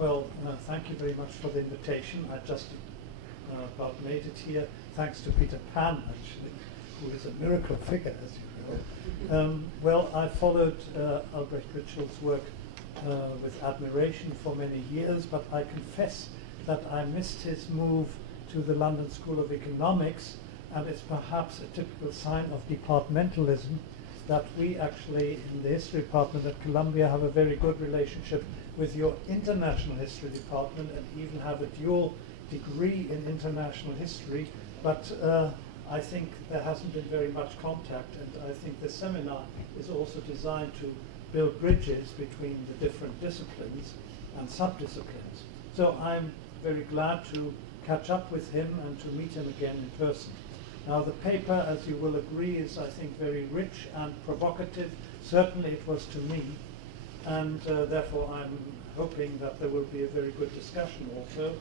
Well, thank you very much for the invitation. I just about made it here, thanks to Peter Pan, actually, who is a miracle figure, as you know. Well, I followed Albrecht Ritschl's work with admiration for many years, but I confess that I missed his move to the London School of Economics, and it's perhaps a typical sign of departmentalism that we actually, in the history department at Columbia, have a very good relationship with your international history department and even have a dual degree in international history, but I think there hasn't been very much contact, and I think the seminar is also designed to build bridges between the different disciplines and subdisciplines. So I'm very glad to catch up with him and to meet him again in person. Now the paper, as you will agree, is I think very rich and provocative. Certainly it was to me, and therefore I'm hoping that there will be a very good discussion also.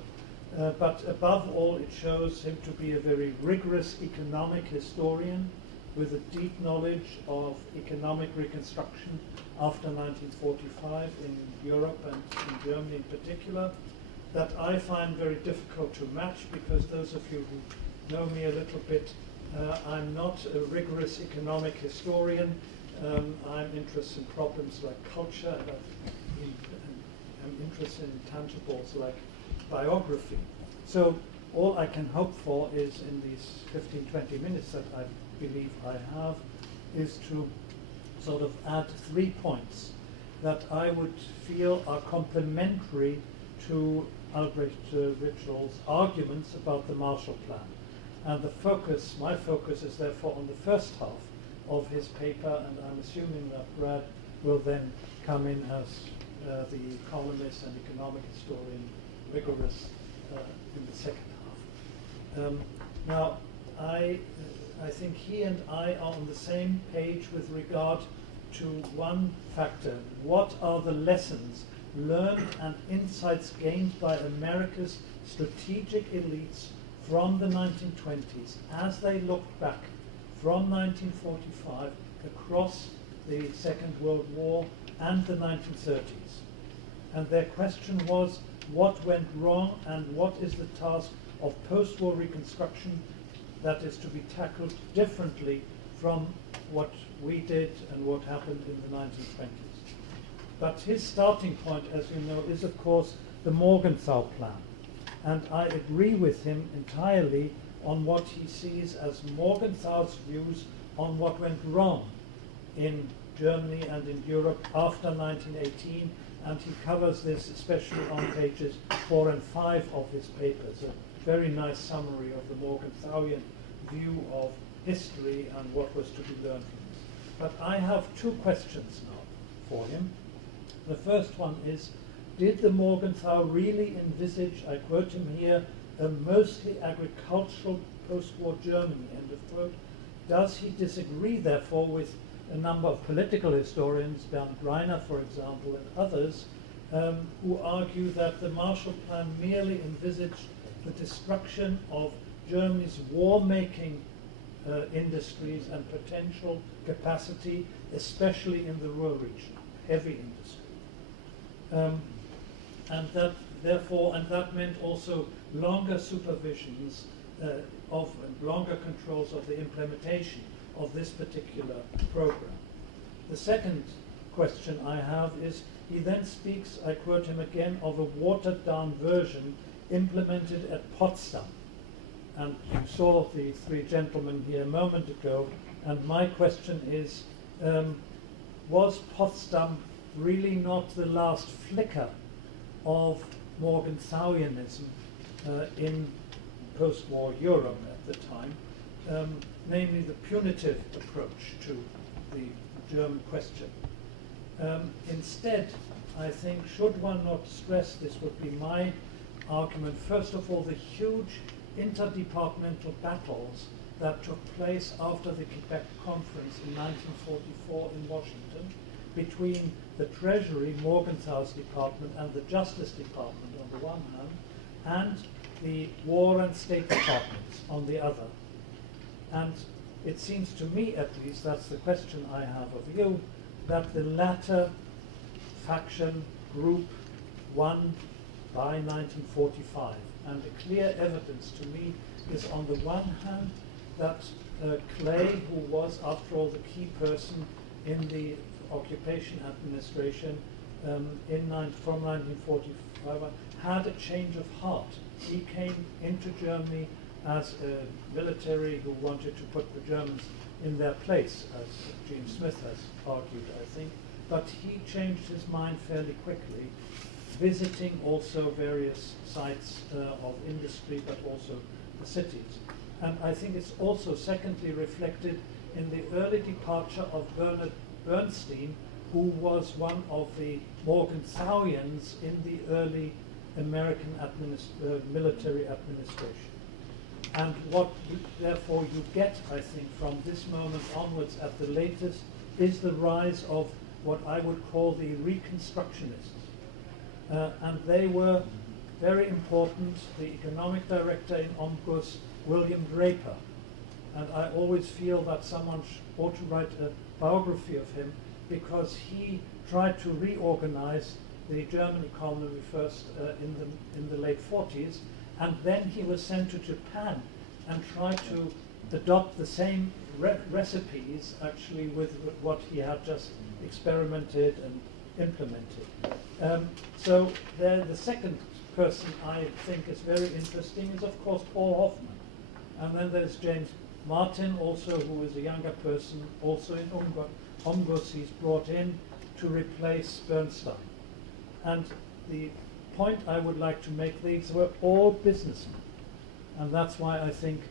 But above all, it shows him to be a very rigorous economic historian with a deep knowledge of economic reconstruction after 1945 in Europe and in Germany in particular, that I find very difficult to match, because those of you who know me a little bit, I'm not a rigorous economic historian. I'm interested in problems like culture, and I'm interested in intangibles like biography. So all I can hope for is, in these 15-20 minutes that I believe I have, is to sort of add 3 points that I would feel are complementary to Albrecht Ritschl's arguments about the Marshall Plan. And the focus, my focus, is therefore on the first half of his paper, and I'm assuming that Brad will then come in as the economist and economic historian, rigorous in the second half. Now, I think he and I are on the same page with regard to one factor. What are the lessons learned and insights gained by America's strategic elites from the 1920s as they looked back from 1945 across the Second World War and the 1930s? And their question was, what went wrong and what is the task of post-war reconstruction that is to be tackled differently from what we did and what happened in the 1920s. But his starting point, as you know, is of course the Morgenthau Plan. And I agree with him entirely on what he sees as Morgenthau's views on what went wrong in Germany and in Europe after 1918, and he covers this especially on pages 4 and 5 of his papers. A very nice summary of the Morgenthauian view of history and what was to be learned from this. But I have 2 questions now for him. The first one is, did the Morgenthau really envisage, I quote him here, a mostly agricultural post-war Germany, end of quote? Does he disagree, therefore, with a number of political historians, Bernd Greiner, for example, and others, who argue that the Marshall Plan merely envisaged the destruction of Germany's war-making industries and potential capacity, especially in the Ruhr region, heavy industry. And that therefore, and that meant also longer supervisions of and longer controls of the implementation of this particular program. The second question I have is, he then speaks, I quote him again, of a watered down version implemented at Potsdam. And you saw the 3 gentlemen here a moment ago, and my question is, was Potsdam really not the last flicker of Morgenthauianism in post-war Europe at the time, namely the punitive approach to the German question? Instead, I think, should one not stress, this would be my argument, first of all, the huge interdepartmental battles that took place after the Quebec Conference in 1944 in Washington between the Treasury, Morgenthau's department, and the Justice Department on the one hand, and the War and State Departments on the other. And it seems to me, at least, that's the question I have of you, that the latter faction, group, won by 1945. And the clear evidence to me is, on the one hand, that Clay, who was, after all, the key person in the occupation administration from 1945, had a change of heart. He came into Germany as a military who wanted to put the Germans in their place, as Gene Smith has argued, I think. But he changed his mind fairly quickly, visiting also various sites of industry, but also the cities. And I think it's also, secondly, reflected in the early departure of Bernard Bernstein, who was one of the Morgenthauians in the early American military administration. And what, therefore, you get, I think, from this moment onwards at the latest is the rise of what I would call the Reconstructionists. And they were very important. The economic director in Omgus, William Draper. And I always feel that someone ought to write a biography of him, because he tried to reorganize the German economy first in the late 40s, and then he was sent to Japan and tried to adopt the same recipes, actually, with what he had just experimented and implemented. So the second person I think is very interesting is, of course, Paul Hoffman. And then there's James Martin, also, who is a younger person, also in Omgus. He's brought in to replace Bernstein. And the point I would like to make, these were all businessmen. And that's why I think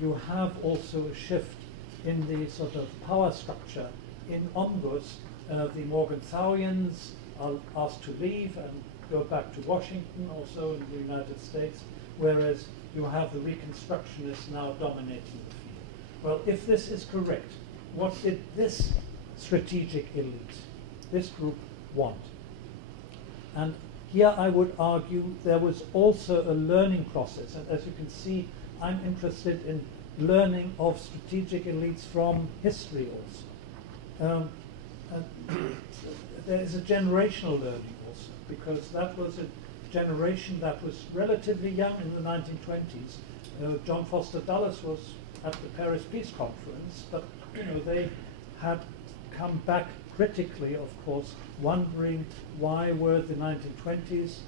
you have also a shift in the sort of power structure. In Omgus, the Morgenthauians are asked to leave and go back to Washington, also in the United States, whereas you have the Reconstructionists now dominating the field. Well, if this is correct, what did this strategic elite, this group, want? And here I would argue there was also a learning process. And as you can see, I'm interested in learning of strategic elites from history also. There is a generational learning also, because that was a generation that was relatively young in the 1920s. John Foster Dulles was at the Paris Peace Conference, but they had come back critically, of course, wondering why were the 1920s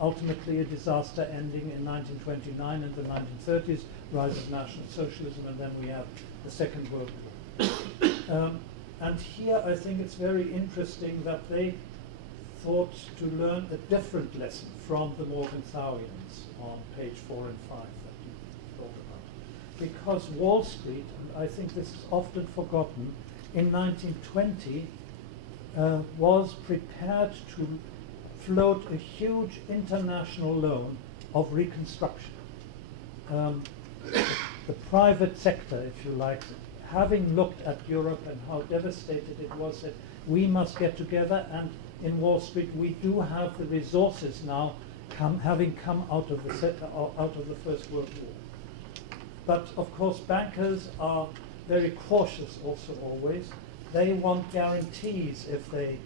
ultimately a disaster, ending in 1929, and the 1930s, rise of National Socialism, and then we have the Second World War. And here I think it's very interesting that they thought to learn a different lesson from the Morgenthauians on page 4 and 5 that you thought about. Because Wall Street, and I think this is often forgotten, in 1920 was prepared to float a huge international loan of reconstruction. The private sector, if you like, having looked at Europe and how devastated it was, said, we must get together, and in Wall Street we do have the resources now, having come out of the First World War. But of course bankers are very cautious also always. They want guarantees if they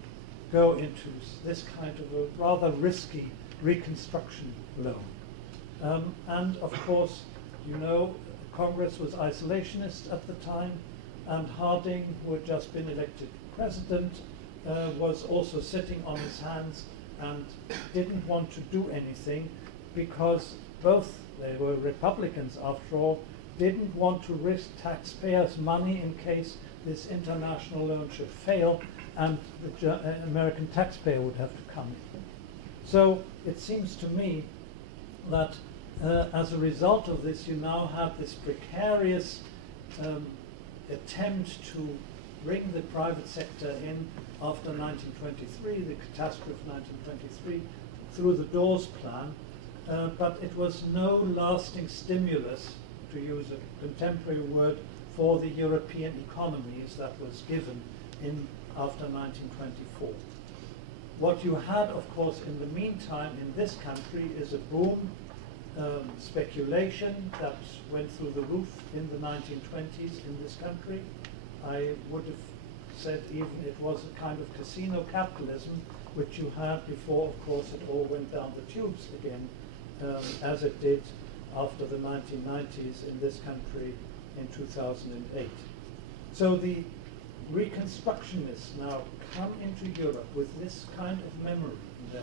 go into this kind of a rather risky reconstruction loan. And of course, Congress was isolationist at the time, and Harding, who had just been elected president, was also sitting on his hands and didn't want to do anything, because both, they were Republicans after all, didn't want to risk taxpayers' money in case this international loan should fail and the American taxpayer would have to come in. So it seems to me that as a result of this, you now have this precarious attempt to bring the private sector in after 1923, the catastrophe of 1923, through the Dawes Plan, but it was no lasting stimulus, to use a contemporary word, for the European economies that was given after 1924. What you had, of course, in the meantime in this country is a boom, speculation that went through the roof in the 1920s in this country. I would have said even it was a kind of casino capitalism, which you had before, of course, it all went down the tubes again, as it did after the 1990s in this country in 2008. So the Reconstructionists now come into Europe with this kind of memory in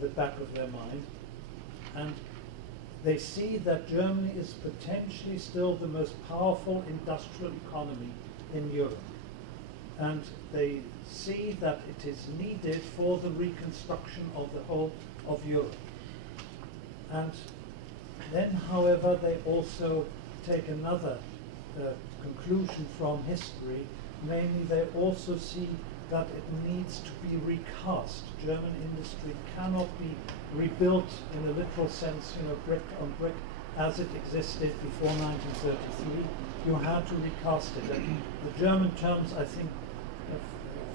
the back of their mind, and they see that Germany is potentially still the most powerful industrial economy in Europe. And they see that it is needed for the reconstruction of the whole of Europe. And then, however, they also take another conclusion from history. Mainly, they also see that it needs to be recast. German industry cannot be rebuilt in a literal sense, brick on brick, as it existed before 1933. You had to recast it. And the German terms, I think,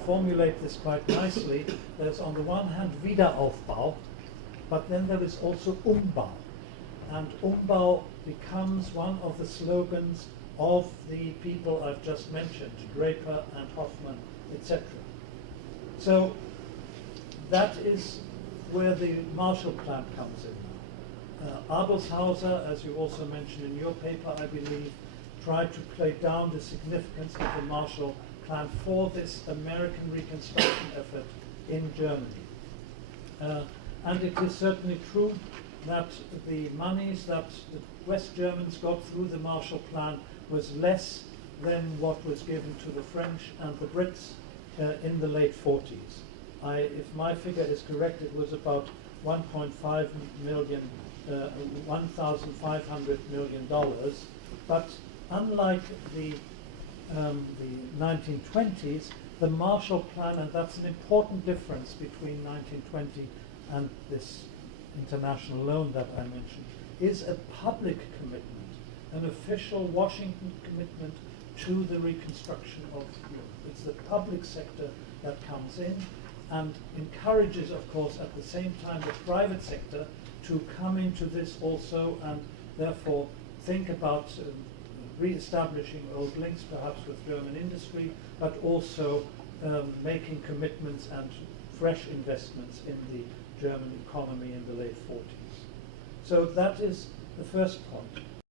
formulate this quite nicely. There's on the one hand Wiederaufbau, but then there is also Umbau. And Umbau becomes one of the slogans of the people I've just mentioned, Draper and Hoffmann, etc. So that is where the Marshall Plan comes in. Abelshauser, as you also mentioned in your paper, I believe, tried to play down the significance of the Marshall Plan for this American reconstruction effort in Germany. And it is certainly true that the monies that the West Germans got through the Marshall Plan was less than what was given to the French and the Brits in the late 40s. If my figure is correct, it was about 1.5 million, $1,500 million. But unlike the 1920s, the Marshall Plan, and that's an important difference between 1920 and this international loan that I mentioned, is a public commitment, an official Washington commitment to the reconstruction of Europe. It's the public sector that comes in and encourages, of course, at the same time the private sector to come into this also, and therefore think about re-establishing old links, perhaps with German industry, but also making commitments and fresh investments in the German economy in the late 40s. So that is the first point.